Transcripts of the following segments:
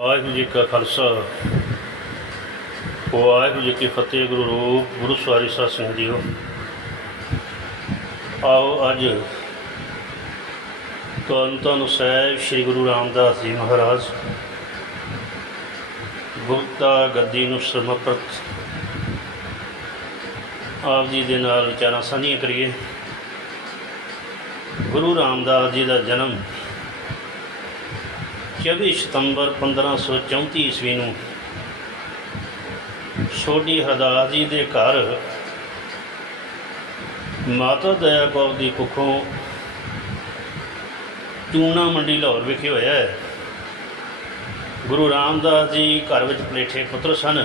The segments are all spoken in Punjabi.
ਵਾਹਿਗੁਰੂ ਜੀ ਕਾ ਖਾਲਸਾ। ਵਾਹਿਗੁਰੂ ਜੀ ਕੀ ਫਤਿਹ, ਗੁਰੂ ਰੂਪ, ਗੁਰੂ ਸਵਾਰੀ ਸਾਧ ਸੰਗਤ ਜੀਓ। ਆਓ ਅੱਜ ਧੰਨ ਧੰਨ ਸਾਹਿਬ ਸ੍ਰੀ ਗੁਰੂ ਰਾਮਦਾਸ ਜੀ ਮਹਾਰਾਜ ਗੁਪਤਾ ਗੱਦੀ ਨੂੰ ਸਮਰਪਿਤ ਆਪ ਜੀ ਦੇ ਨਾਲ ਵਿਚਾਰਾਂ ਸਾਂਝੀਆਂ ਕਰੀਏ। ਗੁਰੂ ਰਾਮਦਾਸ ਜੀ ਦਾ ਜਨਮ 24 ਸਤੰਬਰ 1534 ਈਸਵੀ ਨੂੰ। ਛੋਟੀ ਹਰਦਾਸ ਜੀ ਦੇ ਘਰ ਮਾਤਾ ਦਇਆ ਕੌਰ ਦੀ ਕੁੱਖੋਂ ਚੂਨਾ ਮੰਡੀ ਲਾਹੌਰ ਵਿਖੇ ਹੋਇਆ ਹੈ। ਗੁਰੂ ਰਾਮਦਾਸ ਜੀ ਘਰ ਵਿੱਚ ਪਲੇਠੇ ਪੁੱਤਰ ਸਨ।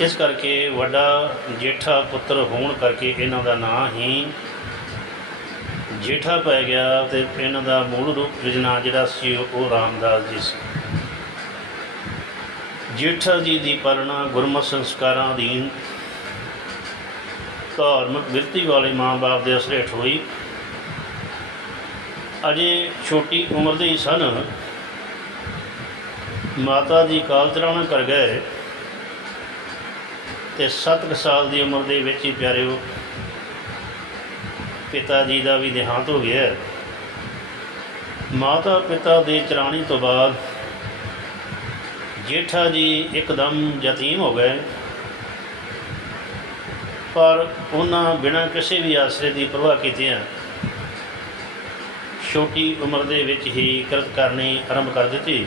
ਇਸ ਕਰਕੇ ਵੱਡਾ ਜੇਠਾ ਪੁੱਤਰ ਹੋਣ ਕਰਕੇ ਇਹਨਾਂ ਦਾ ਨਾਂ ਹੀ ਜੇਠਾ ਪੈ ਗਿਆ ਤੇ ਇਹਨਾਂ ਦਾ ਮੂਲ ਰੂਪ ਰਜਨਾ ਜਿਹੜਾ ਸੀ ਉਹ ਰਾਮਦਾਸ ਜੀ ਸੀ। ਜੇਠਾ ਜੀ ਦੀ ਪਾਲਣਾ ਗੁਰਮਤਿ ਸੰਸਕਾਰਾਂ ਅਧੀਨ ਧਾਰਮਿਕ ਵਿਰਤੀ ਵਾਲੇ ਮਾਂ-ਬਾਪ ਦੇ ਅਸਰ ਹੇਠ ਹੋਈ। ਅਜੇ ਛੋਟੀ ਉਮਰ ਦੇ ਹੀ ਸਨ। ਮਾਤਾ ਜੀ ਕਾਲ ਕਰ ਗਏ ਤੇ 7 ਸਾਲ ਦੀ ਉਮਰ ਦੇ ਵਿੱਚ ਹੀ ਪਿਆਰਿਓ ਪਿਤਾ ਜੀ ਦਾ ਵੀ ਦੇਹਾਂਤ ਹੋ ਗਿਆ ਮਾਤਾ ਪਿਤਾ ਦੇ ਚਰਾਣੀ ਤੋਂ ਬਾਅਦ ਜੇਠਾ ਜੀ ਇੱਕਦਮ ਯਤੀਮ ਹੋ ਗਏ। ਪਰ ਉਹਨਾਂ ਬਿਨਾਂ ਕਿਸੇ ਵੀ ਆਸਰੇ ਦੀ ਪਰਵਾਹ ਕੀਤਿਆਂ ਛੋਟੀ ਉਮਰ ਦੇ ਵਿੱਚ ਹੀ ਕਿਰਤ ਕਰਨੀ ਆਰੰਭ ਕਰ ਦਿੱਤੀ।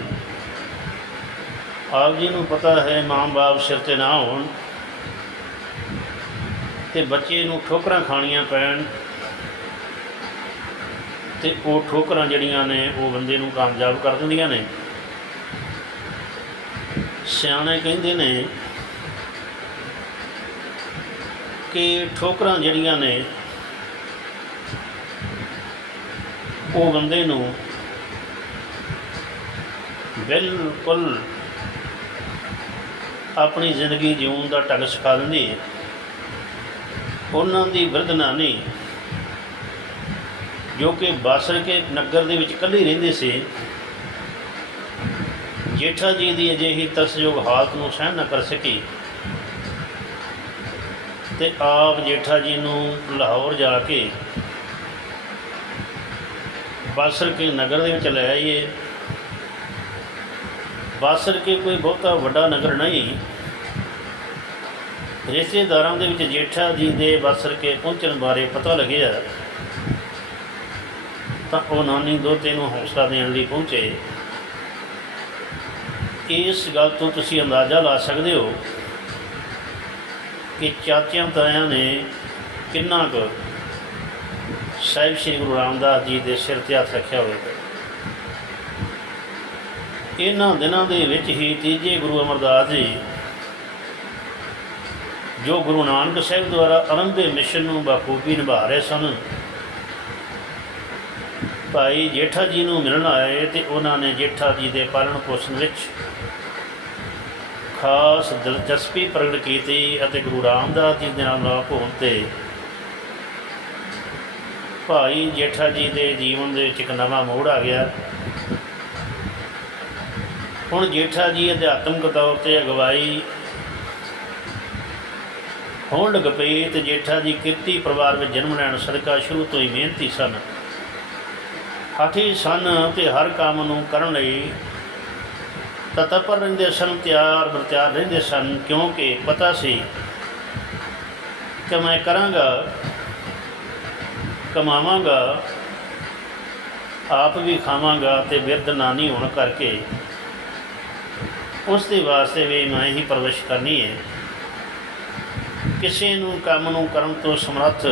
ਆਪ ਜੀ ਨੂੰ ਪਤਾ ਹੈ ਮਾਂ-ਬਾਪ ਸਿਰ ਤੇ ਨਾ ਹੋਣ ਤੇ ਬੱਚੇ ਨੂੰ ਠੋਕਰਾਂ ਖਾਣੀਆਂ ਪੈਣ। ਤੇ ਉਹ ਠੋਕਰਾਂ ਜਿਹੜੀਆਂ ਨੇ, ਉਹ ਬੰਦੇ ਨੂੰ ਕਾਮਯਾਬ ਕਰ ਦਿੰਦੀਆਂ ਨੇ। ਸਿਆਣੇ ਕਹਿੰਦੇ ਨੇ ਕਿ ਠੋਕਰਾਂ ਜਿਹੜੀਆਂ ਨੇ, ਉਹ ਬੰਦੇ ਨੂੰ ਬਿਲਕੁਲ ਆਪਣੀ ਜ਼ਿੰਦਗੀ ਜਿਉਣ ਦਾ ਢੰਗ ਸਿਖਾ ਦਿੰਦੀ ਹੈ। ਉਹਨਾਂ ਦੀ ਬਿਰਧਨਾ ਨਹੀਂ। ਜੋ ਕਿ ਬਾਸਰ ਕੇ ਨਗਰ ਦੇ ਵਿੱਚ ਇਕੱਲੀ ਰਹਿੰਦੇ ਸੀ। ਜੇਠਾ ਜੀ ਦੀ ਅਜਿਹੀ ਤਰਸਯੋਗ ਹਾਲਤ ਨੂੰ ਸਹਿਣ ਨਾ ਕਰ ਸਕੀ। ਤੇ ਆਪ ਜੇਠਾ ਜੀ ਨੂੰ ਲਾਹੌਰ ਜਾ ਕੇ ਬਾਸਰ ਕੇ ਨਗਰ ਦੇ ਵਿੱਚ ਲੈ ਆਈਏ। ਬਾਸਰ ਕੇ ਕੋਈ ਬਹੁਤਾ ਵੱਡਾ ਨਗਰ ਨਹੀਂ। ਰਿਸ਼ਤੇਦਾਰਾਂ ਦੇ ਵਿੱਚ ਜੇਠਾ ਜੀ ਦੇ ਬਾਸਰ ਕੇ ਪਹੁੰਚਣ ਬਾਰੇ ਪਤਾ ਲੱਗਿਆ। ਤਾਂ ਉਹ ਨਾਨੀ ਦੋਤੇ ਨੂੰ ਹੌਸਲਾ ਦੇਣ ਲਈ ਪਹੁੰਚੇ। ਇਸ ਗੱਲ ਤੋਂ ਤੁਸੀਂ ਅੰਦਾਜ਼ਾ ਲਾ ਸਕਦੇ ਹੋ ਕਿ ਚਾਚਿਆਂ ਤਾਇਆਂ ਨੇ ਕਿੰਨਾ ਕੁ ਸਾਹਿਬ ਸ੍ਰੀ ਗੁਰੂ ਰਾਮਦਾਸ ਜੀ ਦੇ ਸਿਰ ਤੇ ਹੱਥ ਰੱਖਿਆ ਹੋਵੇਗਾ ਇਹਨਾਂ ਦਿਨਾਂ ਦੇ ਵਿੱਚ ਹੀ ਤੀਜੇ ਗੁਰੂ ਅਮਰਦਾਸ ਜੀ, ਜੋ ਗੁਰੂ ਨਾਨਕ ਸਾਹਿਬ ਦੁਆਰਾ ਅਰੰਭੇ ਮਿਸ਼ਨ ਨੂੰ ਬਾਖੂਬੀ ਨਿਭਾ ਰਹੇ ਸਨ ਭਾਈ ਜੇਠਾ ਜੀ ਨੂੰ ਮਿਲਣ ਆਏ ਤੇ ਉਹਨਾਂ ਨੇ ਜੇਠਾ ਜੀ ਦੇ ਪਾਲਣ ਪੋਸ਼ਣ ਵਿੱਚ ਖਾਸ ਦਿਲਚਸਪੀ ਪ੍ਰਗਟ ਕੀਤੀ ਅਤੇ ਗੁਰੂ ਰਾਮਦਾਸ ਜੀ ਦੇ ਨਾਲ ਮਿਲਾਪ ਹੋਣ ਤੇ ਭਾਈ ਜੇਠਾ ਜੀ ਦੇ ਜੀਵਨ ਦੇ ਵਿੱਚ ਇੱਕ ਨਵਾਂ ਮੋੜ ਆ ਗਿਆ। ਹੁਣ ਜੇਠਾ ਜੀ ਅਧਿਆਤਮਿਕ ਤੌਰ ਤੇ ਅਗਵਾਈ ਹੋਣ ਲੱਗ ਪਈ ਤੇ ਜੇਠਾ ਜੀ ਕਿਰਤੀ ਪਰਿਵਾਰ ਵਿੱਚ ਜਨਮ ਲੈਣ ਸਦਕਾ ਸ਼ੁਰੂ ਤੋਂ ਹੀ ਮਿਹਨਤੀ ਸਨ। ਹਾਥੀ ਸਨ ਤੇ ਹਰ ਕੰਮ ਨੂੰ ਕਰਨ ਲਈ ਤਤਪਰ ਰਹਿੰਦੇ ਸਨ, ਤਿਆਰ ਬਰਤਿਆਰ ਰਹਿੰਦੇ ਸਨ, ਕਿਉਂਕਿ ਪਤਾ ਸੀ ਕਿ ਮੈਂ ਕਰਾਂਗਾ, ਕਮਾਵਾਂਗਾ, ਆਪ ਵੀ ਖਾਵਾਂਗਾ ਤੇ ਬਿਰਧ ਨਾਨੀ ਹੋਣ ਕਰਕੇ ਉਸ ਦੇ ਵਾਸਤੇ ਵੀ ਮੈਂ ਹੀ ਪਰਵਿਸ਼ ਕਰਨੀ ਹੈ। ਕਿਸੇ ਨੂੰ ਕੰਮ ਨੂੰ ਕਰਨ ਤੋਂ ਸਮਰੱਥ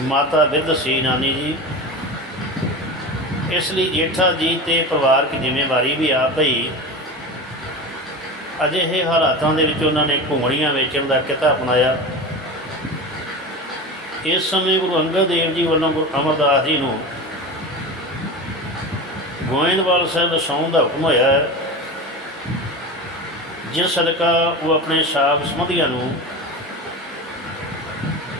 ਮਾਤਾ ਬਿਰਧ ਸੀ ਨਾਨੀ ਜੀ। ਇਸ ਲਈ ਜੇਠਾ ਜੀ ਤੇ ਪਰਿਵਾਰਕ ਜ਼ਿੰਮੇਵਾਰੀ ਵੀ ਆ ਪਈ ਅਜਿਹੇ ਹਾਲਾਤਾਂ ਦੇ ਵਿੱਚ ਉਹਨਾਂ ਨੇ ਘੁੰਗੜੀਆਂ ਵੇਚਣ ਦਾ ਕਿੱਤਾ ਅਪਣਾਇਆ। ਇਸ ਸਮੇਂ ਗੁਰੂ ਅੰਗਦ ਦੇਵ ਜੀ ਵੱਲੋਂ ਗੁਰੂ ਅਮਰਦਾਸ ਜੀ ਨੂੰ ਗੋਇੰਦਵਾਲ ਸਾਹਿਬ ਸੌਣ ਦਾ ਹੁਕਮ ਹੋਇਆ ਹੈ। ਜਿਸ ਸਦਕਾ ਉਹ ਆਪਣੇ ਸਾਖ ਸੰਬੰਧੀਆਂ ਨੂੰ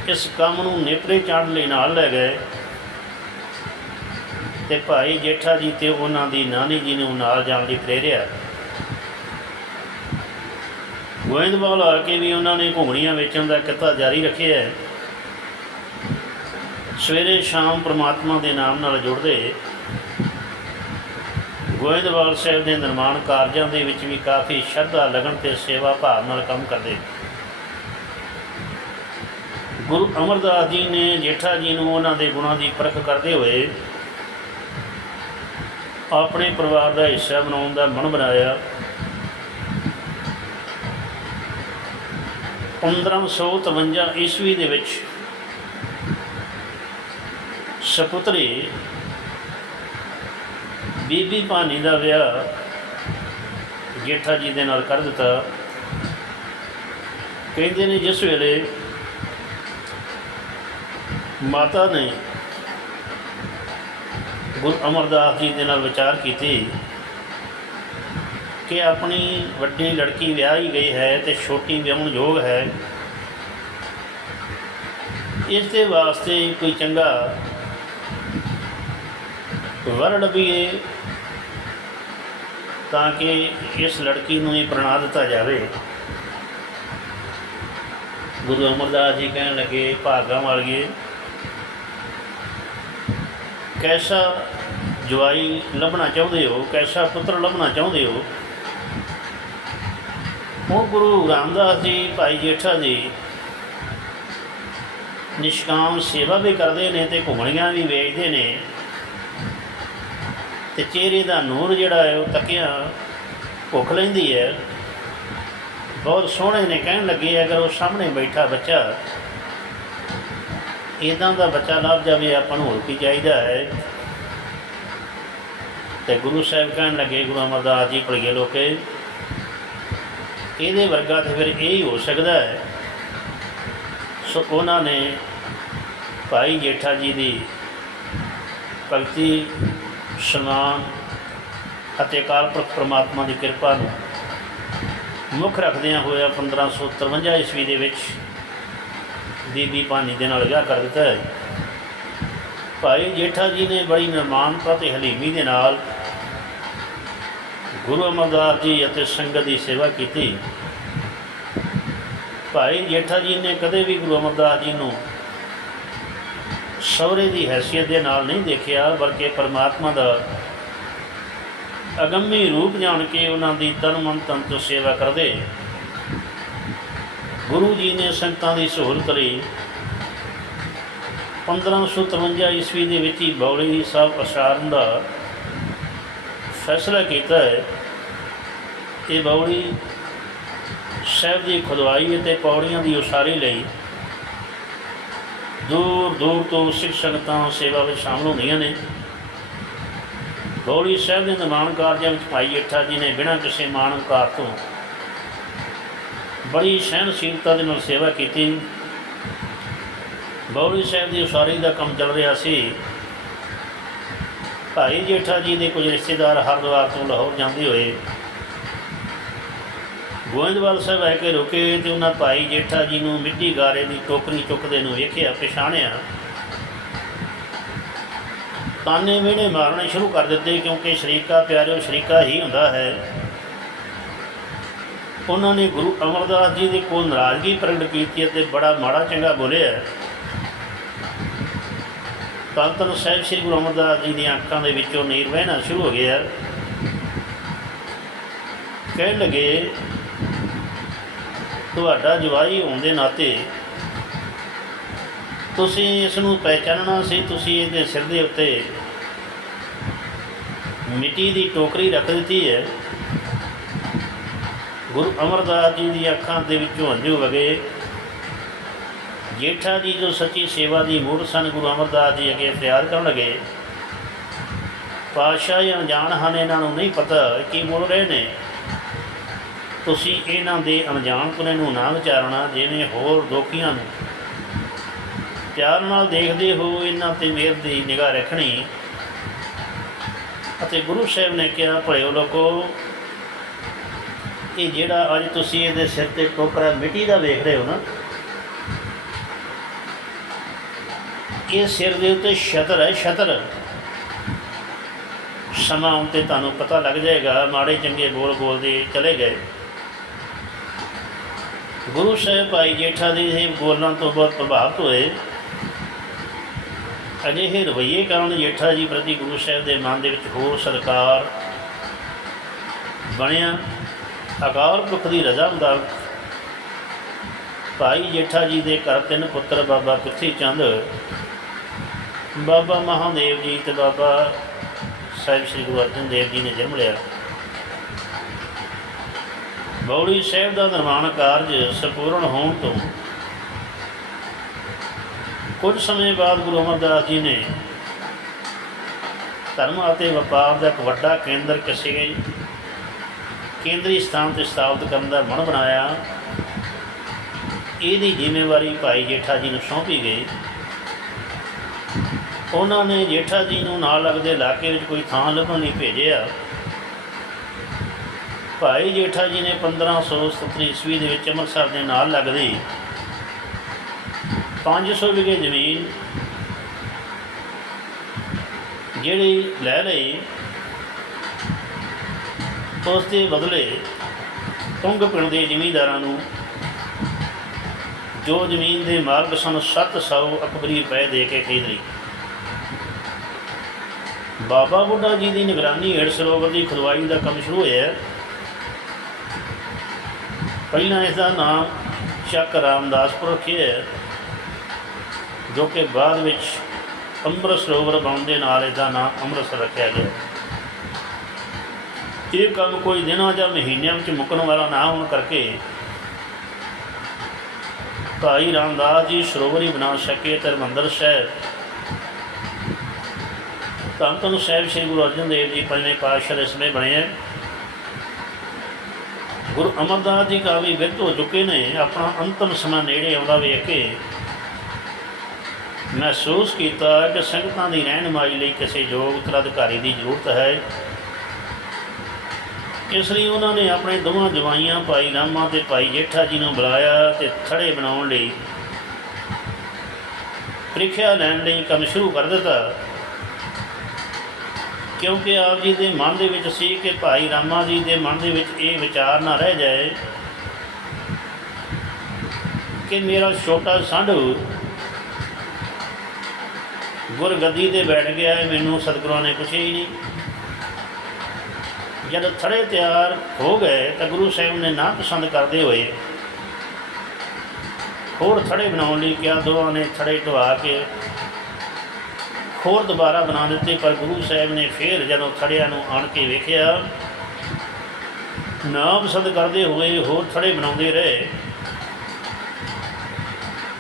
ਇਸ ਕੰਮ ਨੂੰ ਨੇਪਰੇ ਚਾੜਨ ਲਈ ਨਾਲ ਲੈ ਗਏ। ਤੇ ਭਾਈ ਜੇਠਾ ਜੀ ਤੇ ਉਹਨਾਂ ਦੀ ਨਾਨੀ ਜੀ ਨੂੰ ਨਾਲ ਜਾਣ ਲਈ ਪ੍ਰੇਰਿਆ। ਗੋਇੰਦਵਾਲ ਆ ਕੇ ਵੀ ਉਹਨਾਂ ਨੇ ਘੁੰਗਣੀਆਂ ਵੇਚਣ ਦਾ ਕਿੱਤਾ ਜਾਰੀ ਰੱਖਿਆ ਹੈ। ਸਵੇਰੇ ਸ਼ਾਮ ਪ੍ਰਮਾਤਮਾ ਦੇ ਨਾਮ ਨਾਲ ਜੁੜਦੇ ਗੋਇੰਦਵਾਲ ਸਾਹਿਬ ਦੇ ਨਿਰਮਾਣ ਕਾਰਜਾਂ ਦੇ ਵਿੱਚ ਵੀ ਕਾਫੀ ਸ਼ਰਧਾ, ਲਗਨ ਤੇ ਸੇਵਾ ਭਾਵ ਨਾਲ ਕੰਮ ਕਰਦੇ। ਗੁਰੂ ਅਮਰਦਾਸ ਜੀ ਨੇ ਜੇਠਾ ਜੀ ਨੂੰ ਉਹਨਾਂ ਦੇ ਗੁਣਾਂ ਦੀ ਪਰਖ ਕਰਦੇ ਹੋਏ ਆਪਣੇ ਪਰਿਵਾਰ ਦਾ ਹਿੱਸਾ ਬਣਾਉਣ ਦਾ ਮਨ ਬਣਾਇਆ। 1553 ਈਸਵੀ ਦੇ ਵਿੱਚ ਸਪੁੱਤਰੀ ਬੀਬੀ ਭਾਨੀ ਦਾ ਵਿਆਹ ਜੇਠਾ ਜੀ ਦੇ ਨਾਲ ਕਰ ਦਿੱਤਾ। ਕਹਿੰਦੇ ਨੇ ਜਿਸ ਵੇਲੇ ਮਾਤਾ ਨੇ ਗੁਰੂ ਅਮਰਦਾਸ ਜੀ ਦੇ ਨਾਲ ਵਿਚਾਰ ਕੀਤੀ ਕਿ ਆਪਣੀ ਵੱਡੀ ਲੜਕੀ ਵਿਆਹੀ ਗਈ ਹੈ ਤੇ ਛੋਟੀ ਵਿਆਹਣ ਯੋਗ ਹੈ। ਇਸ ਦੇ ਵਾਸਤੇ ਕੋਈ ਚੰਗਾ ਵਰ ਲੱਭੀਏ ਤਾਂ ਕਿ ਇਸ ਲੜਕੀ ਨੂੰ ਹੀ ਪ੍ਰਣਾ ਦਿੱਤਾ ਜਾਵੇ। ਗੁਰੂ ਅਮਰਦਾਸ ਜੀ ਕਹਿਣ ਲੱਗੇ, ਭਾਗਾਂ ਵਾਲੀਏ ਕੈਸਾ ਜਵਾਈ ਲੱਭਣਾ ਚਾਹੁੰਦੇ ਹੋ, ਕੈਸਾ ਪੁੱਤਰ ਲੱਭਣਾ ਚਾਹੁੰਦੇ ਹੋ? ਉਹ ਗੁਰੂ ਰਾਮਦਾਸ ਜੀ, ਭਾਈ ਜੇਠਾ ਜੀ ਨਿਸ਼ਕਾਮ ਸੇਵਾ ਵੀ ਕਰਦੇ ਨੇ ਤੇ ਘੁੰਮਣੀਆਂ ਵੀ ਵੇਚਦੇ ਨੇ ਤੇ ਚਿਹਰੇ ਦਾ ਨੂਰ ਜਿਹੜਾ ਹੈ ਉਹ ਤੱਕਿਆ ਭੁੱਖ ਲੈਂਦੀ ਹੈ। ਬਹੁਤ ਸੋਹਣੇ ਨੇ, ਕਹਿਣ ਲੱਗੇ ਅਗਰ ਉਹ ਸਾਹਮਣੇ ਬੈਠਾ ਬੱਚਾ ਇਦਾਂ ਦਾ ਬੱਚਾ ਲੱਭ ਜਾਵੇ, ਆਪਾਂ ਨੂੰ ਹੋਰ ਕੀ ਚਾਹੀਦਾ ਹੈ? ਤੇ ਗੁਰੂ ਸਾਹਿਬ ਕਹਿਣ ਲੱਗੇ, ਗੁਰੂ ਅਮਰਦਾਸ ਜੀ, ਭਲੀਏ ਲੋਕੇ, ਇਹਦੇ ਵਰਗਾ ਤੇ ਫਿਰ ਇਹ ਹੀ ਹੋ ਸਕਦਾ ਹੈ। ਸੋ ਉਹਨਾਂ ਨੇ ਭਾਈ ਜੇਠਾ ਜੀ ਦੀ ਭਗਤੀ ਸਨਾਨ ਅਤੇ ਕਾਲਪੁਰਖ ਪ੍ਰਮਾਤਮਾ ਦੀ ਕਿਰਪਾ ਨੂੰ ਮੁੱਖ ਰੱਖਦਿਆਂ ਹੋਇਆ 1553 ਈਸਵੀ ਦੇ ਵਿੱਚ ਬੀਬੀ ਭਾਨੀ ਦੇ ਨਾਲ ਵਿਆਹ ਕਰ ਦਿੱਤਾ ਹੈ। ਭਾਈ ਜੇਠਾ ਜੀ ਨੇ ਬੜੀ ਨਿਰਮਾਨਤਾ ਤੇ ਹਲੀਮੀ ਦੇ ਨਾਲ ਗੁਰੂ ਅਮਰਦਾਸ ਜੀ ਅਤੇ ਸੰਗਤ ਦੀ ਸੇਵਾ ਕੀਤੀ। ਭਾਈ ਜੇਠਾ ਜੀ ਨੇ ਕਦੇ ਵੀ ਗੁਰੂ ਅਮਰਦਾਸ ਜੀ ਨੂੰ ਸਹੁਰੇ ਦੀ ਹੈਸੀਅਤ ਦੇ ਨਾਲ ਨਹੀਂ ਦੇਖਿਆ, ਬਲਕਿ ਪਰਮਾਤਮਾ ਦਾ ਅਗੰਮੀ ਰੂਪ ਜਾਣ ਕੇ ਉਹਨਾਂ ਦੀ ਤਨ ਮਨ ਤਨ ਤੋਂ ਸੇਵਾ ਕਰਦੇ। ਗੁਰੂ ਜੀ ਨੇ ਸੰਗਤਾਂ ਦੀ ਸਹੂਲਤ ਲਈ 1553 ਈਸਵੀ ਦੇ ਵਿੱਚ ਹੀ ਬੌਲੀ ਸਾਹਿਬ ਅਸ਼ਾਰਨ ਦਾ ਫੈਸਲਾ ਕੀਤਾ ਹੈ। ਇਹ ਬੌਲੀ ਸਾਹਿਬ ਦੀ ਖੁਦਵਾਈ ਅਤੇ ਪੌੜੀਆਂ ਦੀ ਉਸਾਰੀ ਲਈ ਦੂਰ ਦੂਰ ਤੋਂ ਸਿੱਖ ਸੰਗਤਾਂ ਸੇਵਾ ਵਿੱਚ ਸ਼ਾਮਲ ਹੁੰਦੀਆਂ ਨੇ। ਬੌਲੀ ਸਾਹਿਬ ਦੇ ਨਿਰਮਾਣ ਕਾਰਜਾਂ ਵਿੱਚ ਭਾਈ ਜੇਠਾ ਜੀ ਨੇ ਬਿਨਾਂ ਕਿਸੇ ਮਾਣ ਹੰਕਾਰ ਤੋਂ ਬੜੀ ਸਹਿਨਸ਼ੀਲਤਾ ਦੇ ਨਾਲ ਸੇਵਾ ਕੀਤੀ। ਬੌਲੀ ਸਾਹਿਬ ਦੀ ਉਸਾਰੀ ਦਾ ਕੰਮ ਚੱਲ ਰਿਹਾ ਸੀ। ਭਾਈ ਜੇਠਾ ਜੀ ਦੇ ਕੁਝ ਰਿਸ਼ਤੇਦਾਰ ਹਰਿਦੁਆਰ ਤੋਂ ਲਾਹੌਰ ਜਾਂਦੇ ਹੋਏ ਗੋਇੰਦਵਾਲ ਸਾਹਿਬ ਆ ਕੇ ਰੁਕੇ ਤੇ ਉਹਨਾਂ ਭਾਈ ਜੇਠਾ ਜੀ ਨੂੰ ਮਿੱਟੀ ਗਾਰੇ ਦੀ ਟੋਕਰੀ ਚੁੱਕਦੇ ਨੂੰ ਵੇਖਿਆ, ਪਛਾਣਿਆ। ਤਾਨੇ ਮਿਹਣੇ ਮਾਰਨੇ ਸ਼ੁਰੂ ਕਰ ਦਿੱਤੇ ਕਿਉਂਕਿ ਸ਼ਰੀਕਾ ਪਿਆਰਿਓ ਸ਼ਰੀਕਾ ਹੀ ਹੁੰਦਾ ਹੈ। ਉਹਨਾਂ ਨੇ ਗੁਰੂ ਅਮਰਦਾਸ ਜੀ ਦੇ ਕੋਲ ਨਾਰਾਜ਼ਗੀ ਪ੍ਰਗਟ ਕੀਤੀ ਅਤੇ ਬੜਾ ਮਾੜਾ ਚੰਗਾ ਬੋਲਿਆ। ਤਾਂ ਤਨ ਸਾਹਿਬ ਸ੍ਰੀ ਗੁਰੂ ਅਮਰਦਾਸ ਜੀ ਦੀਆਂ ਅੱਖਾਂ ਦੇ ਵਿੱਚੋਂ ਨੀਰ ਵਹਿਣਾ ਸ਼ੁਰੂ ਹੋ ਗਿਆ। ਕਹਿਣ ਲੱਗੇ, ਤੁਹਾਡਾ ਜਵਾਈ ਹੋਣ ਦੇ ਨਾਤੇ ਤੁਸੀਂ ਇਸ ਨੂੰ ਪਹਿਚਾਨਣਾ ਸੀ, ਤੁਸੀਂ ਇਹਦੇ ਸਿਰ ਦੇ ਉੱਤੇ ਮਿੱਟੀ ਦੀ ਟੋਕਰੀ ਰੱਖ ਦਿੱਤੀ ਹੈ। ਗੁਰੂ ਅਮਰਦਾਸ ਜੀ ਦੀ ਅੱਖਾਂ ਦੇ ਵਿੱਚੋਂ ਹੰਝੂ ਵਗੇ। ਜੇਠਾ ਜੀ ਜੋ ਸੱਚੀ ਸੇਵਾ ਦੀ ਮੂੜ ਸਨ, ਗੁਰੂ ਅਮਰਦਾਸ ਜੀ ਅੱਗੇ ਫਰਿਆਦ ਕਰਨ ਲੱਗੇ। ਪਾਤਸ਼ਾਹ ਇਹ ਅਣਜਾਣ ਹਨ, ਇਹਨਾਂ ਨੂੰ ਨਹੀਂ ਪਤਾ ਕੀ ਬੋਲ ਰਹੇ ਨੇ। ਤੁਸੀਂ ਇਹਨਾਂ ਦੇ ਅਣਜਾਣ ਅਣਜਾਣਪੁਣੇ ਨੂੰ ਨਾ ਵਿਚਾਰਨਾ ਜਿਵੇਂ ਹੋਰ ਦੋਖੀਆਂ ਨੂੰ। ਪਿਆਰ ਨਾਲ ਦੇਖਦੇ ਹੋ, ਇਹਨਾਂ ਤੇ ਮਿਹਰ ਦੀ ਨਿਗਾਹ ਰੱਖਣੀ। ਅਤੇ ਗੁਰੂ ਸਾਹਿਬ ਨੇ ਕਿਹਾ, ਭਲਿਓ ਲੋਕੋ ਇਹ ਜਿਹੜਾ ਅੱਜ ਤੁਸੀਂ ਇਹਦੇ ਸਿਰ ਤੇ ਟੋਕਰਾ ਮਿੱਟੀ ਦਾ ਵੇਖ ਰਹੇ ਹੋ ਨਾ, ਇਹ ਸਿਰ ਦੇ ਉੱਤੇ ਛਤਰ ਹੈ, ਛਤਰ। ਸਮਾਂ ਆਉਣ ਤੇ ਤੁਹਾਨੂੰ ਪਤਾ ਲੱਗ ਜਾਏਗਾ, ਮਾੜੇ ਚੰਗੇ ਬੋਲ ਬੋਲਦੇ ਚਲੇ ਗਏ। ਗੁਰੂ ਸਾਹਿਬ ਭਾਈ ਜੇਠਾ ਜੀ ਦੇ ਬੋਲਾਂ ਤੋਂ ਬਹੁਤ ਪ੍ਰਭਾਵਿਤ ਹੋਏ। ਅਜਿਹੇ ਰਵੱਈਏ ਕਾਰਨ ਜੇਠਾ ਜੀ ਪ੍ਰਤੀ ਗੁਰੂ ਸਾਹਿਬ ਦੇ ਮਨ ਦੇ ਵਿੱਚ ਹੋਰ ਸਰਕਾਰ ਬਣਿਆ। ਅਕਾਲ ਪੁਰਖ ਦੀ ਰਜ਼ਾ ਮੁਤਾਬਕ ਭਾਈ ਜੇਠਾ ਜੀ ਦੇ ਘਰ ਤਿੰਨ ਪੁੱਤਰ, ਬਾਬਾ ਪਿੱਥੀ ਚੰਦ, ਬਾਬਾ ਮਹਾਦੇਵ ਜੀ ਤੇ ਬਾਬਾ ਸਾਹਿਬ ਸ੍ਰੀ ਗੁਰੂ ਅਰਜਨ ਦੇਵ ਜੀ ਨੇ ਜਨਮ ਲਿਆ। ਬੌੜੀ ਸਾਹਿਬ ਦਾ ਨਿਰਮਾਣ ਕਾਰਜ ਸੰਪੂਰਨ ਹੋਣ ਤੋਂ ਕੁਝ ਸਮੇਂ ਬਾਅਦ ਗੁਰੂ ਅਮਰਦਾਸ ਜੀ ਨੇ ਧਰਮ ਅਤੇ ਵਪਾਰ ਦਾ ਇੱਕ ਵੱਡਾ ਕੇਂਦਰ ਕਿਸੇ ਕੇਂਦਰੀ ਸਥਾਨ ਤੇ ਸਥਾਪਿਤ ਕਰਨ ਦਾ ਮਨ ਬਣਾਇਆ। ਇਹਦੀ ਜ਼ਿੰਮੇਵਾਰੀ ਭਾਈ ਜੇਠਾ ਜੀ ਨੂੰ ਸੌਂਪੀ ਗਈ। ਉਹਨਾਂ ਨੇ ਜੇਠਾ ਜੀ ਨੂੰ ਨਾਲ ਲੱਗਦੇ ਇਲਾਕੇ ਵਿੱਚ ਕੋਈ ਥਾਂ ਲੱਭਣ ਲਈ ਭੇਜਿਆ। ਭਾਈ ਜੇਠਾ ਜੀ ਨੇ 1570 ਈਸਵੀ ਦੇ ਵਿੱਚ ਅੰਮ੍ਰਿਤਸਰ ਦੇ ਨਾਲ ਲੱਗਦੀ 500 ਵਿਗੇ ਜ਼ਮੀਨ ਜਿਹੜੀ ਲੈ ਲਈ ਉਸ ਦੇ ਬਦਲੇ ਤੁੰਗ ਪਿੰਡ ਦੇ ਜ਼ਿਮੀਂਦਾਰਾਂ ਨੂੰ ਜੋ ਜ਼ਮੀਨ ਦੇ ਮਾਲਕ ਸਨ 700 ਅਕਬਰੀ ਰੁਪਏ ਦੇ ਕੇ ਖਰੀਦ ਲਈ। ਬਾਬਾ ਬੁੱਢਾ ਜੀ ਦੀ ਨਿਗਰਾਨੀ ਹੇਠ ਸਰੋਵਰ ਦੀ ਖੁਦਵਾਈ ਦਾ ਕੰਮ ਸ਼ੁਰੂ ਹੋਇਆ ਪਹਿਲਾਂ ਇਸ ਦਾ ਨਾਮ ਚੱਕ ਰਾਮਦਾਸਪੁਰ ਰੱਖਿਆ ਜੋ ਕਿ ਬਾਅਦ ਵਿੱਚ ਅੰਮ੍ਰਿਤ ਸਰੋਵਰ ਬਣਨ ਦੇ ਨਾਲ ਇਸ ਦਾ ਨਾਮ ਅੰਮ੍ਰਿਤਸਰ ਰੱਖਿਆ ਗਿਆ। ਇਹ ਕੰਮ ਕੋਈ ਦਿਨਾਂ ਜਾਂ ਮਹੀਨਿਆਂ ਵਿੱਚ ਮੁੱਕਣ ਵਾਲਾ ਨਾ ਹੋਣ ਕਰਕੇ ਭਾਈ ਰਾਮਦਾਸ ਜੀ ਸਰੋਵਰ ਹੀ ਬਣਾ ਸਕੇ ਤੇ ਸਾਹਿਬ। ਧੰਨ ਧੰਨ ਸਾਹਿਬ ਸ੍ਰੀ ਗੁਰੂ ਅਰਜਨ ਦੇਵ ਜੀ, ਪੰਜਵੇਂ ਪਾਤਸ਼ਾਹ ਦੇ ਸਮੇਂ ਬਣੇ ਹੈ ਗੁਰੂ ਅਮਰਦਾਸ ਜੀ ਕਾਫੀ ਬਿਰਧ ਹੋ ਚੁੱਕੇ ਨੇ, ਆਪਣਾ ਅੰਤਮ ਸਮਾਂ ਨੇੜੇ ਆਉਂਦਾ ਵੇਖ ਕੇ ਮਹਿਸੂਸ ਕੀਤਾ ਕਿ ਸੰਗਤਾਂ ਦੀ ਰਹਿਨਮਾਈ ਲਈ ਕਿਸੇ ਯੋਗ ਉਤਰਾਧਿਕਾਰੀ ਦੀ ਜ਼ਰੂਰਤ ਹੈ। ਇਸ ਲਈ ਉਹਨਾਂ ਨੇ ਆਪਣੇ ਦੋਵਾਂ ਜਵਾਈਆਂ, ਭਾਈ ਰਾਮਾ ਤੇ ਭਾਈ ਜੇਠਾ ਜੀ ਨੂੰ ਬੁਲਾਇਆ ਤੇ ਥੜੇ ਬਣਾਉਣ ਲਈ ਪ੍ਰੀਖਿਆ ਲੈਣ ਲਈ ਕੰਮ ਸ਼ੁਰੂ ਕਰ ਦਿੱਤਾ। ਕਿਉਂਕਿ ਆਪ ਜੀ ਦੇ ਮਨ ਦੇ ਵਿੱਚ ਸੀ ਕਿ ਭਾਈ ਰਾਮਾ ਜੀ ਦੇ ਮਨ ਦੇ ਵਿੱਚ ਇਹ ਵਿਚਾਰ ਨਾ ਰਹਿ ਜਾਏ ਕਿ ਮੇਰਾ ਛੋਟਾ ਸੰਢੂ ਗੁਰਗੱਦੀ ਤੇ ਬੈਠ ਗਿਆ ਹੈ, ਮੈਨੂੰ ਸਤਿਗੁਰਾਂ ਨੇ ਪੁੱਛਿਆ ਹੀ ਨਹੀਂ। ਜਦ ਥੜੇ ਤਿਆਰ ਹੋ ਗਏ ਤਾਂ ਗੁਰੂ ਸਾਹਿਬ ਨੇ ਨਾ ਪਸੰਦ ਕਰਦੇ ਹੋਏ ਹੋਰ ਥੜੇ ਬਣਾਉਣ ਲਈ ਕਿਹਾ, ਦੋਵਾਂ ਨੇ ਥੜੇ ਢਵਾ ਕੇ ਹੋਰ ਦੁਬਾਰਾ ਬਣਾ ਦਿੱਤੇ, ਪਰ ਗੁਰੂ ਸਾਹਿਬ ਨੇ ਫੇਰ ਜਦੋਂ ਥੜਿਆਂ ਨੂੰ ਆਣ ਕੇ ਵੇਖਿਆ, ਨਾ ਪਸੰਦ ਕਰਦੇ ਹੋਏ ਹੋਰ ਥੜੇ ਬਣਾਉਂਦੇ ਰਹੇ।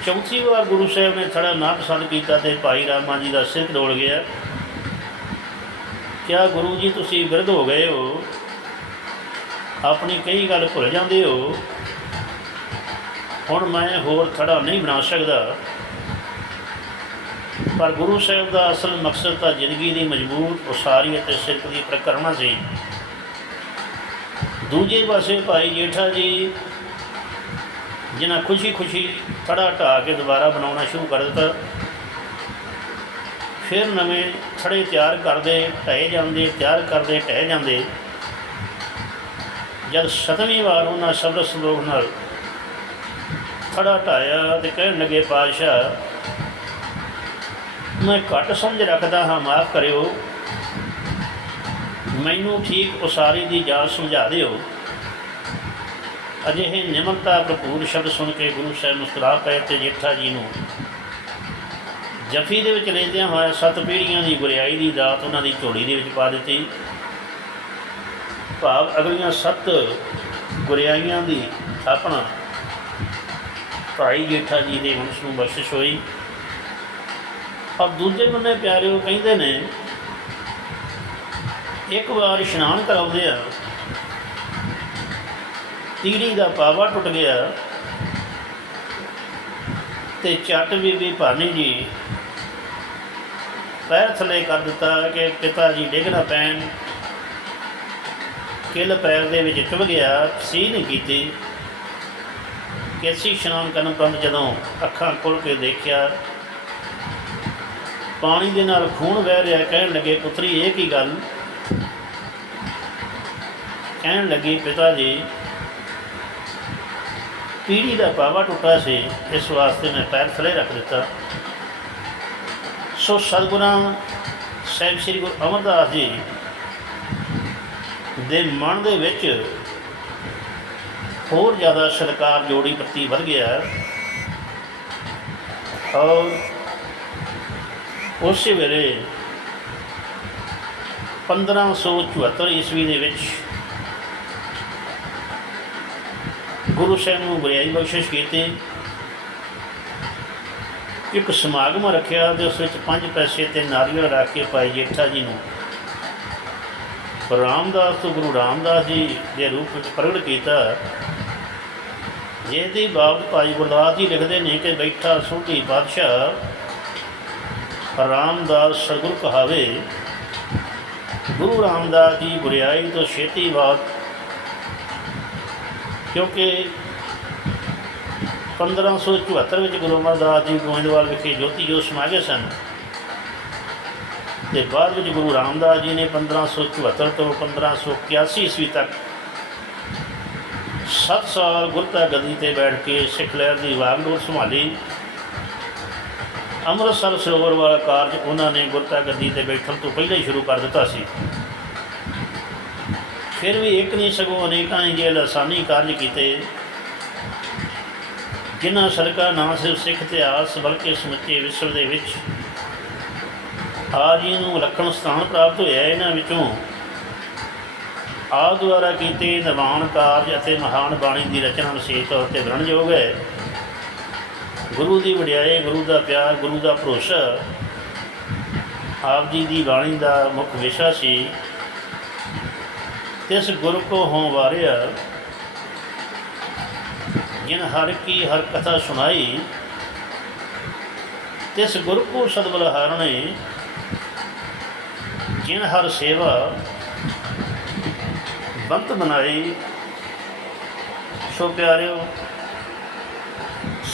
ਚੌਥੀ ਵਾਰ ਗੁਰੂ ਸਾਹਿਬ ਨੇ ਥੜਾ ਨਾ ਪਸੰਦ ਕੀਤਾ ਤੇ ਭਾਈ ਰਾਮਾ ਜੀ ਦਾ ਸਿਰ ਡੋਲ ਗਿਆ। ਕਿਆ ਗੁਰੂ ਜੀ, ਤੁਸੀਂ ਵਿਰਧ ਹੋ ਗਏ ਹੋ। ਆਪਣੀ ਕਈ ਗੱਲ ਭੁੱਲ ਜਾਂਦੇ ਹੋ। ਹੁਣ ਮੈਂ ਹੋਰ ਥੜਾ ਨਹੀਂ ਬਣਾ ਸਕਦਾ। ਪਰ ਗੁਰੂ ਸਾਹਿਬ ਦਾ ਅਸਲ ਮਕਸਦ ਤਾਂ ਜ਼ਿੰਦਗੀ ਦੀ ਮਜ਼ਬੂਤ, ਉਸਾਰੀ ਅਤੇ ਸਿਰਕ ਦੀ ਪ੍ਰਕਰਮਾ ਸੀ। ਦੂਜੇ ਪਾਸੇ ਭਾਈ ਜੇਠਾ ਜੀ, ਜਿਨ੍ਹਾਂ ਖੁਸ਼ੀ-ਖੁਸ਼ੀ ਥੜਾ ਢਾ ਕੇ ਦੁਬਾਰਾ ਬਣਾਉਣਾ ਸ਼ੁਰੂ ਕਰ ਦਿੱਤਾ ਫਿਰ ਨਵੇਂ ਥੜੇ ਤਿਆਰ ਕਰਦੇ, ਢਹਿ ਜਾਂਦੇ, ਤਿਆਰ ਕਰਦੇ, ਢਹਿ ਜਾਂਦੇ। ਜਦ ਸਤਵੀਂ ਵਾਰ ਉਹਨਾਂ ਸ਼ਬਦ ਸੰਦੋਖ ਨਾਲ ਥੜਾ ਢਾਇਆ ਤੇ ਕਹਿਣ ਲੱਗੇ, ਪਾਤਸ਼ਾਹ, ਮੈਂ ਘੱਟ ਸਮਝ ਰੱਖਦਾ ਹਾਂ, ਮਾਫ ਕਰਿਓ। ਮੈਨੂੰ ਠੀਕ ਉਸਾਰੀ ਦੀ ਜਾਚ ਸਮਝਾ ਦਿਓ। ਅਜਿਹੇ ਨਿਮਰਤਾ ਭਰਪੂਰ ਸ਼ਬਦ ਸੁਣ ਕੇ ਗੁਰੂ ਸਾਹਿਬ ਮੁਸਕਰਾ ਪਏ ਤੇ ਜੇਠਾ ਜੀ ਨੂੰ ਜਫੀ ਦੇ ਵਿੱਚ ਲੈਂਦਿਆਂ ਹੋਇਆ ਸੱਤ ਪੀੜ੍ਹੀਆਂ ਦੀ ਗੁਰਿਆਈ ਦੀ ਦਾਤ ਉਹਨਾਂ ਦੀ ਝੋਲੀ ਦੇ ਵਿੱਚ ਪਾ ਦਿੱਤੀ। ਭਾਵ ਅਗਲੀਆਂ ਸੱਤ ਗੁਰਿਆਈਆਂ ਦੀ ਥਾਪਣਾ। ਭਾਈ ਜੇਠਾ ਜੀ ਦੇ ਵੰਸ਼ ਨੂੰ ਬਖਸ਼ਿਸ਼ ਹੋਈ। ਔਰ ਦੂਜੇ ਬੰਨੇ ਪਿਆਰਿਓ ਕਹਿੰਦੇ ਨੇ, ਇੱਕ ਵਾਰ ਇਸ਼ਨਾਨ ਕਰਾਉਂਦੇ ਆ, ਤੀੜੀ ਦਾ ਪਾਵਾ ਟੁੱਟ ਗਿਆ ਤੇ ਚੱਟ ਬੀਬੀ ਭਾਨੀ ਜੀ ਪੈਰ ਥੱਲੇ ਕਰ ਦਿੱਤਾ ਕਿ ਪਿਤਾ ਜੀ ਡਿੱਗ ਨਾ ਪੈਣ। ਕਿਲ ਪੈਰ ਦੇ ਵਿੱਚ ਚੁੱਭ ਗਿਆ, ਸੀ ਨਹੀਂ ਕੀਤੀ। ਕੈਸੀ ਇਸ਼ਨਾਨ ਕਰਨ ਪੰਤ ਜਦੋਂ ਅੱਖਾਂ ਖੋਲ ਕੇ ਦੇਖਿਆ, ਪਾਣੀ ਦੇ ਨਾਲ ਖੂਨ ਵਹਿ ਰਿਹਾ, ਕਹਿਣ ਲੱਗੇ, ਪੁੱਤਰੀ, ਇਹ ਕੀ ਗੱਲ? ਕਹਿਣ ਲੱਗੀ ਪਿਤਾ ਜੀ, ਪੀੜੀ ਦਾ ਪਾਵਾ ਟੁੱਟਾ ਸੀ, ਇਸ ਵਾਸਤੇ ਮੈਂ ਪੈਰ ਥਲੇ ਰੱਖ ਦਿੱਤਾ। ਸੋ ਸਤਿਗੁਰਾਂ, ਸਾਹਿਬ ਸ੍ਰੀ ਗੁਰੂ ਅਮਰਦਾਸ ਜੀ ਦੇ ਮਨ ਦੇ ਵਿੱਚ ਹੋਰ ਜ਼ਿਆਦਾ ਸਰਕਾਰ ਜੋੜੀ ਪ੍ਰਤੀ ਵਧ ਗਿਆ ਔਰ ਉਸੇ ਵੇਲੇ 1574 ਈਸਵੀ ਦੇ ਵਿੱਚ ਗੁਰੂ ਸਾਹਿਬ ਨੂੰ ਬਰਿਆਈ ਬਖਸ਼ਿਸ਼ ਕੀਤੀ। ਇੱਕ ਸਮਾਗਮ ਰੱਖਿਆ ਤੇ ਉਸ ਵਿੱਚ ਪੰਜ ਪੈਸੇ ਤੇ ਨਾਰੀਅਲ ਰੱਖ ਕੇ ਭਾਈ ਜੇਠਾ ਜੀ ਨੂੰ। ਰਾਮਦਾਸ ਤੋਂ ਗੁਰੂ ਰਾਮਦਾਸ ਜੀ ਦੇ ਰੂਪ ਵਿੱਚ ਪ੍ਰਗਟ ਕੀਤਾ। ਜਿਹਦੀ ਬਾਬਤ ਭਾਈ ਗੁਰਦਾਸ ਜੀ ਲਿਖਦੇ ਨੇ ਕਿ ਬੈਠਾ ਸੋਢੀ ਬਾਦਸ਼ਾਹ, ਰਾਮਦਾਸ ਸਤਿਗੁਰ ਕਹਾਵੇ, ਗੁਰੂ ਰਾਮਦਾਸ ਜੀ ਬੁਰਿਆਈ ਤੋਂ ਛੇਤੀ ਬਾਅਦ, ਕਿਉਂਕਿ 1574 ਵਿੱਚ ਗੁਰੂ ਅਮਰਦਾਸ ਜੀ ਗੋਇੰਦਵਾਲ ਵਿਖੇ ਜੋਤੀ ਜੋਤ ਸਮਾਗੇ ਸਨ। ਤੇ ਬਾਅਦ ਵਿੱਚ ਗੁਰੂ ਰਾਮਦਾਸ ਜੀ ਨੇ 1574 ਤੋਂ 1581 ਈਸਵੀ ਤੱਕ 7 ਸਾਲ ਗੁਰਤਾ ਗੱਦੀ ਤੇ ਬੈਠ ਕੇ ਸਿੱਖ ਲਹਿਰ ਦੀ ਵਾਗਡੋਰ ਸੰਭਾਲੀ। ਅੰਮ੍ਰਿਤਸਰ ਸਰੋਵਰ ਵਾਲਾ ਕਾਰਜ ਉਹਨਾਂ ਨੇ ਗੁਰਤਾ ਗੱਦੀ ਤੇ ਬੈਠਣ ਤੋਂ ਪਹਿਲਾਂ ਹੀ ਸ਼ੁਰੂ ਕਰ ਦਿੱਤਾ ਸੀ। ਫਿਰ ਵੀ ਇੱਕ ਨਹੀਂ ਸਗੋਂ ਅਨੇਕਾਂ ਨੇ ਜੇ ਲਸਾਨੀ ਕਾਰਜ ਕੀਤੇ। ਜਿਨ੍ਹਾਂ ਸੜਕਾਂ ਨਾ ਸਿਰਫ ਸਿੱਖ ਇਤਿਹਾਸ ਬਲਕਿ ਸਮੁੱਚੇ ਵਿਸ਼ਵ ਦੇ ਵਿੱਚ ਆਜ ਨੂੰ ਵਿਲੱਖਣ ਸਥਾਨ ਪ੍ਰਾਪਤ ਹੋਇਆ, ਇਹਨਾਂ ਵਿੱਚੋਂ ਆਪ ਦੁਆਰਾ ਕੀਤੇ ਨਿਰਮਾਣ ਕਾਰਜ ਅਤੇ ਮਹਾਨ ਬਾਣੀ ਦੀ ਰਚਨਾ ਵਿਸ਼ੇਸ਼ ਤੌਰ ਤੇ ਵਰਣਯੋਗ ਹੈ। ਗੁਰੂ ਦੀ ਵਡਿਆਈ, ਗੁਰੂ ਦਾ ਪਿਆਰ, ਗੁਰੂ ਦਾ ਭਰੋਸਾ ਆਪ ਜੀ ਦੀ ਬਾਣੀ ਦਾ ਮੁੱਖ ਵਿਸ਼ਾ ਸੀ। ਇਸ ਗੁਰ ਕੋ ਹੋਂ ਵਾਰਿਆ ਜਿਨ ਹਰ ਕੀ ਹਰ ਕਥਾ ਸੁਣਾਈ, ਤਿਸ ਗੁਰ ਕੋ ਸਦਬਲ ਹਾਰਣੇ। ਜਿਨ ਹਰ ਸੇਵਾ ਬੰਤ ਬਣਾਈ ਸੋ ਪਿਆਰਿਓ,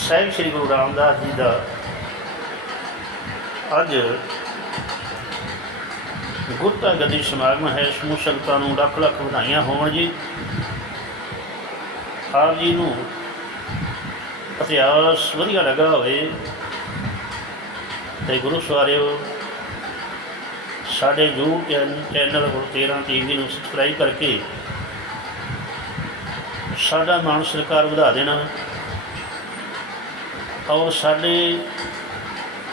ਸਾਹਿਬ ਸ੍ਰੀ ਗੁਰੂ ਰਾਮਦਾਸ ਜੀ ਦਾ ਅੱਜ ਗੁਰਤਾ ਗਦੀ ਸਮਾਗਮ ਹੈ, ਸਮੂਹ ਸੰਗਤਾਂ ਨੂੰ ਲੱਖ ਲੱਖ ਵਧਾਈਆਂ ਹੋਣ ਜੀ। ਆਪ ਜੀ ਨੂੰ ਇਤਿਹਾਸ ਵਧੀਆ ਲੱਗਾ ਹੋਵੇ ਤੇ ਗੁਰੂ ਸਵਾਰਿਓ, ਸਾਡੇ YouTube channel- channel Guru 13 TV ਨੂੰ ਸਬਸਕ੍ਰਾਈਬ ਕਰਕੇ ਸਾਡਾ ਮਾਣ ਸਰਕਾਰ ਵਧਾ ਦੇਣਾ ਔਰ ਸਾਡੇ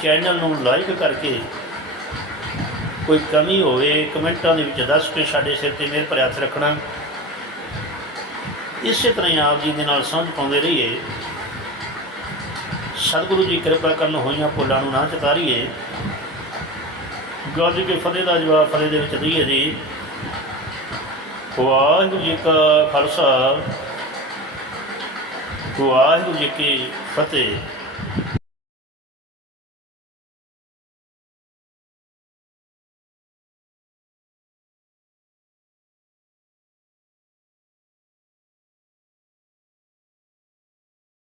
ਚੈਨਲ ਨੂੰ ਲਾਈਕ ਕਰਕੇ ਕੋਈ ਕਮੀ ਹੋਵੇ, ਕਮੈਂਟਾਂ ਦੇ ਵਿੱਚ ਦੱਸ ਕੇ ਸਾਡੇ ਸਿਰ ਤੇ ਮਿਹਰ ਭਰਿਆ ਹੱਥ ਰੱਖਣਾ। ਇਸੇ ਤਰ੍ਹਾਂ ਹੀ ਆਪ ਜੀ ਦੇ ਨਾਲ ਸਾਂਝ ਪਾਉਂਦੇ ਰਹੀਏ। ਸਤਿਗੁਰੂ ਜੀ ਕਿਰਪਾ ਕਰਨ ਹੋਈਆਂ ਭੁੱਲਾਂ ਨੂੰ ਨਾ ਚਤਾਰੀਏ। ਗੱਜ ਕੇ ਫਤਿਹ ਦਾ ਜਵਾਬ ਫਤਿਹ ਦੇ ਵਿੱਚ ਦਈਏ ਜੀ। ਵਾਹਿਗੁਰੂ ਜੀ ਕਾ ਖਾਲਸਾ। ਵਾਹਿਗੁਰੂ ਜੀ ਕੀ ਫਤਿਹ।